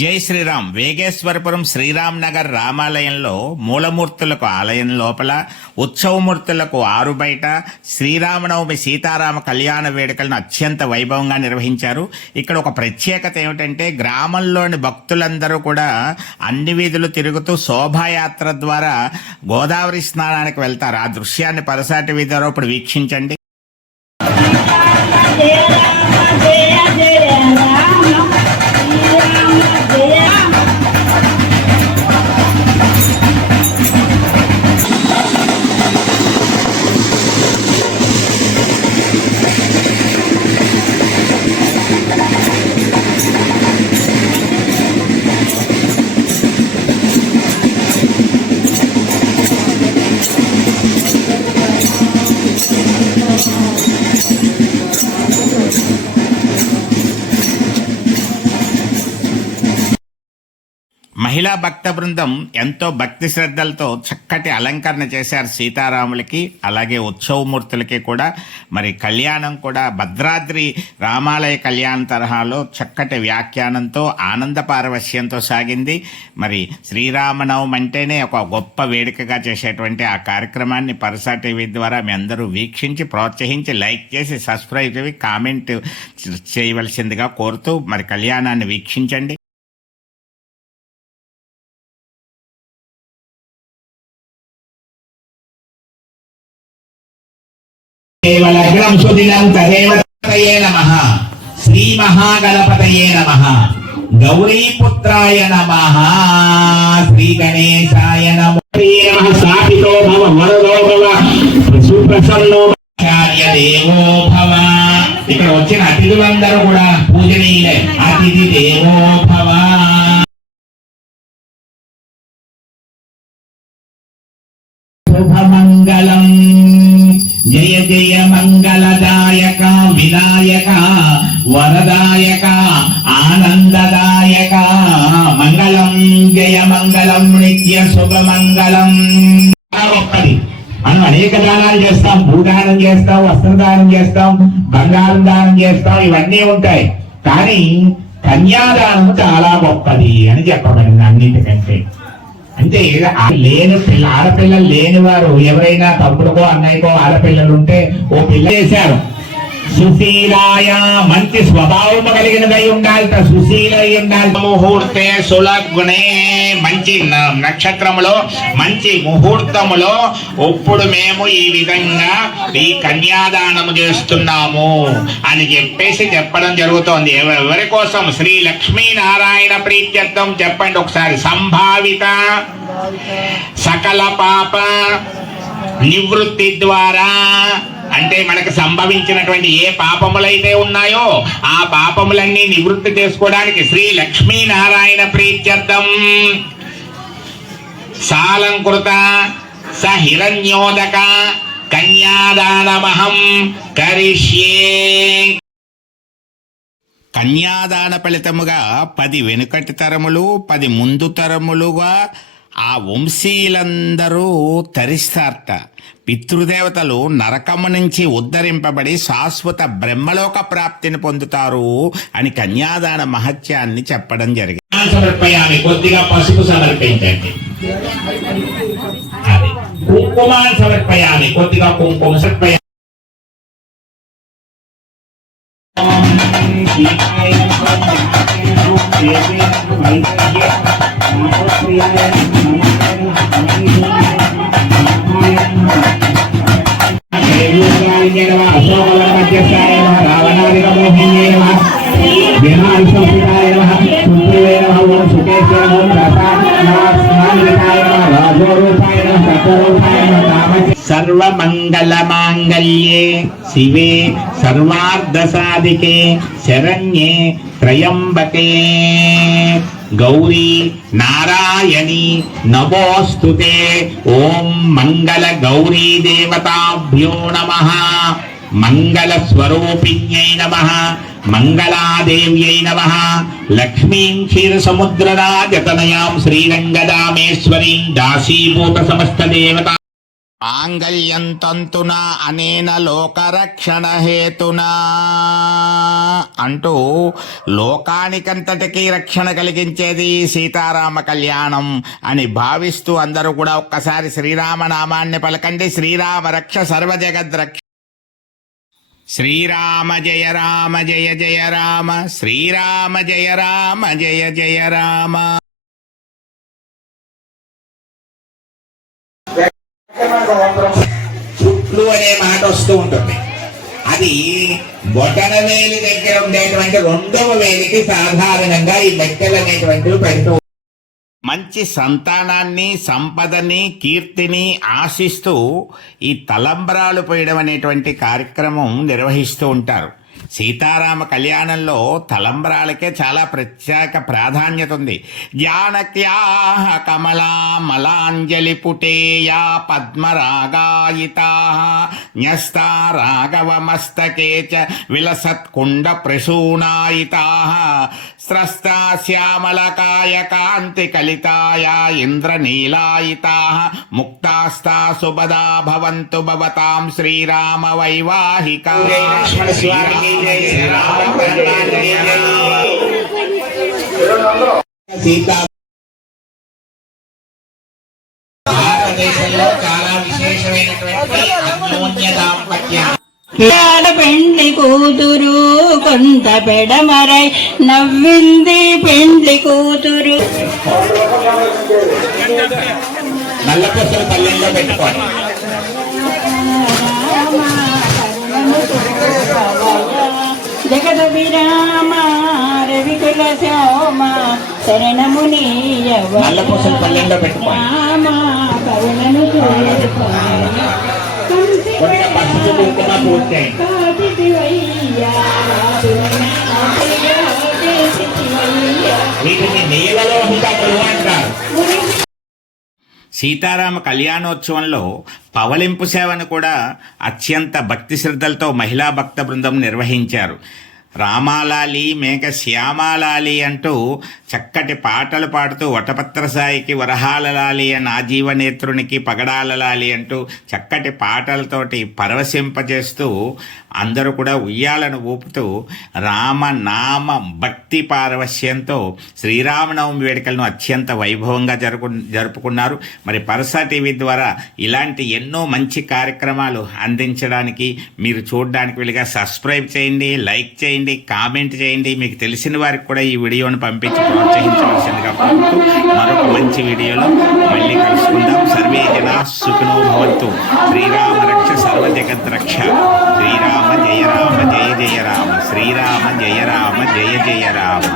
జై శ్రీరామ్. వేగేశ్వరపురం శ్రీరామ్ నగర్ రామాలయంలో మూలమూర్తులకు ఆలయం లోపల, ఉత్సవమూర్తులకు ఆరు బయట శ్రీరామనవమి సీతారామ కళ్యాణ వేడుకలను అత్యంత వైభవంగా నిర్వహించారు. ఇక్కడ ఒక ప్రత్యేకత ఏమిటంటే, గ్రామంలోని భక్తులందరూ కూడా అన్ని వీధులు తిరుగుతూ శోభాయాత్ర ద్వారా గోదావరి స్నానానికి వెళ్తారు. ఆ దృశ్యాన్ని పరసాటి వీధిలో ఇప్పుడు వీక్షించండి. మహిళా భక్త బృందం ఎంతో భక్తి శ్రద్ధలతో చక్కటి అలంకరణ చేశారు సీతారాములకి, అలాగే ఉత్సవమూర్తులకి కూడా. మరి కళ్యాణం కూడా భద్రాద్రి రామాలయ కళ్యాణ తరహాలో చక్కటి వ్యాఖ్యానంతో ఆనంద పారవశ్యంతో సాగింది. మరి శ్రీరామనవమి అంటేనే ఒక గొప్ప వేడుకగా చేసేటువంటి ఆ కార్యక్రమాన్ని పరసా టీవీ ద్వారా మీ అందరూ వీక్షించి ప్రోత్సహించి లైక్ చేసి సబ్స్క్రైబ్ చేసి కామెంట్ చేయవలసిందిగా కోరుతూ మరి కళ్యాణాన్ని వీక్షించండి. కేవలగ్నం సుదినం తదేవతయే నమః. శ్రీ మహాగణపతయే నమః. గౌరీపుత్రాయ నమః. శ్రీ గణేశాయ నమః. స్థాపితో భవ వరదో భవ సుప్రసన్నో ఆచార్య దేవో భవ. ఇక్కడ వచ్చిన అతిథులందరూ కూడా పూజనీయులే. అతిథి దేవో భవ. శుభమంగళం. జయ జయ మంగళదాయక వినాయక వరదాయక ఆనందదాయక మంగళం జయ మంగళం నిత్య శుభమంగళం. గొప్పది. మనం అనేక దానాలు చేస్తాం, భూదానం చేస్తాం, వస్త్రదానం చేస్తాం, బంగారం దానం చేస్తాం, ఇవన్నీ ఉంటాయి. కానీ కన్యాదానం చాలా గొప్పది అని చెప్పబడింది అన్నింటికంటే. అంటే లేని పిల్ల ఆడపిల్లలు లేని వారు ఎవరైనా తమ్ముడుకో అన్నయ్యకో ఆడపిల్లలు ఉంటే ఓ పిల్ల చేశారు. సుశీలాయ మంచి స్వభావం కలిగినదై ఉండాలి, సుశీల ఉండాలి. ముహూర్తే సులగ్నే మంచి నక్షత్రములో మంచి ముహూర్తములో ఇప్పుడు మేము ఈ విధంగా ఈ కన్యాదానము చేస్తున్నాము అని చెప్పడం జరుగుతోంది. ఎవరి కోసం? శ్రీ లక్ష్మీనారాయణ ప్రీత్యర్థం. చెప్పండి ఒకసారి. సంభావిత సకల పాప నివృత్తి ద్వారా, అంటే మనకు సంభవించినటువంటి ఏ పాపములైతే ఉన్నాయో ఆ పాపములన్నీ నివృత్తి చేసుకోవడానికి శ్రీ లక్ష్మీనారాయణ ప్రీత్యర్థం సాలంకృత స హిరణ్యోదక కన్యాదానమహం కరిష్యే. కన్యాదాన ఫలితముగా 10 వెనుకటి తరములు 10 ముందు తరములుగా ఆ వంశీయులందరూ తరిస్తారట. పితృదేవతలు నరకము నుంచి ఉద్ధరింపబడి శాశ్వత బ్రహ్మలోక ప్రాప్తిని పొందుతారు అని కన్యాదాన మహత్యాన్ని చెప్పడం జరిగింది. సమర్పయామి. కొద్దిగా పసుపు సమర్పించండి. కుంకుమాన్ని సమర్పయామి. కొద్దిగా కుంకుమ సమర్పయామి. సర్వమంగళ మాంగళ్యే శివే సర్వార్థ సాధికే శరణ్యే త్రయంబకే గౌరీ నారాయణి నమోస్తుతే. ఓం మంగళ గౌరీ దేవతాభ్యో నమః. మంగళ స్వరూపిణ్యై నమః. మంగళాదేవ్యై నమః. లక్ష్మీం క్షీరసముద్రరాజతనయాం శ్రీరంగదామేశ్వరీం దాసీభూత సమస్త దేవతా మాంగళ్యం తంతునా అనేన లోకరక్షణ హేతునా అంటూ లోకానికంతటికీ రక్షణ కలిగించేది సీతారామ కళ్యాణం అని భావిస్తూ అందరూ కూడా ఒక్కసారి శ్రీరామనామాన్ని పలకండి. శ్రీరామ రక్ష సర్వజగద్రక్ష. శ్రీరామ జయ రామ జయ జయ రామ, శ్రీరామ జయ రామ జయ జయ రామ. చుట్లు అనే మాట వస్తూ ఉంటుంది. అది బొటన వేలి దగ్గర ఉండేటువంటి రెండవ వేలికి సాధారణంగా ఈ మెట్టెలు అనేటువంటివి పెడుతూ మంచి సంతానాన్ని, సంపదని, కీర్తిని ఆశిస్తూ ఈ తలంబ్రాలు పోయడం అనేటువంటి కార్యక్రమం నిర్వహిస్తూ ఉంటారు. సీతారామ కళ్యాణంలో తలంబ్రాలకే చాలా ప్రత్యేక ప్రాధాన్యత ఉంది. జానక్యాః కమలా మలాంజలి పుటేయా పద్మరాగాయితాః న్యస్తా రాఘవ మస్తకే చ విలసత్కుండ ప్రసూనాయితాః స్రస్తా శ్యామలకాయ కాంతి కలితాయా ఇంద్రనీలాయితాః ముక్తాస్తా సుభదా భవంతు భవతాం శ్రీరామ వైవాహికా. భారతదేశంలో చాలా విశేషమైనటువంటి అన్యోన్య దాంపత్యం. పెండ్లి కూతురు కొంత పెడమరై నవ్వింది పెండ్లి కూతురు. నల్లపూసల పల్లెల్లో పెట్టుకోండి. జగద విరామ రవికుల శ్యామ శరణమునీయవ నల్లపూసల పల్లెల్లో పెట్టుకోండి. రామ కరుణను కొద్దిగా పసుపు కుంకుమ పూర్తయింది. వీటిని నీలలోహితములు అంటారు. సీతారామ కళ్యాణోత్సవంలో పవలింపు సేవను కూడా అత్యంత భక్తి శ్రద్ధలతో మహిళా భక్త బృందం నిర్వహించారు. రామాలాలి మేక శ్యామాలాలి అంటూ చక్కటి పాటలు పాడుతూ వటపత్ర సాయికి వరహాలలాలి అని ఆజీవనేత్రునికి పగడాలలాలి అంటూ చక్కటి పాటలతోటి పరవశింపజేస్తూ అందరూ కూడా ఉయ్యాలను ఊపుతూ రామనామ భక్తి పారవశ్యంతో శ్రీరామనవమి వేడుకలను అత్యంత వైభవంగా జరుపుకున్నారు. మరి పరసా టీవీ ద్వారా ఇలాంటి ఎన్నో మంచి కార్యక్రమాలు అందించడానికి మీరు చూడడానికి వీలుగా సబ్స్క్రైబ్ చేయండి, లైక్ చేయండి, కామెంట్ చేయండి. మీకు తెలిసిన వారికి కూడా ఈ వీడియోను పంపించి ప్రోత్సహించవలసిందిగా కోరుతూ మరొక మంచి వీడియోలో మళ్ళీ కలుసుకుందాం. సర్వే జనా సుఖినో భవంతు. శ్రీరామ రక్ష సర్వజగద్రక్ష. శ్రీరామ జయ రామ జయ జయ రామ, శ్రీరామ జయ రామ జయ జయ రామ.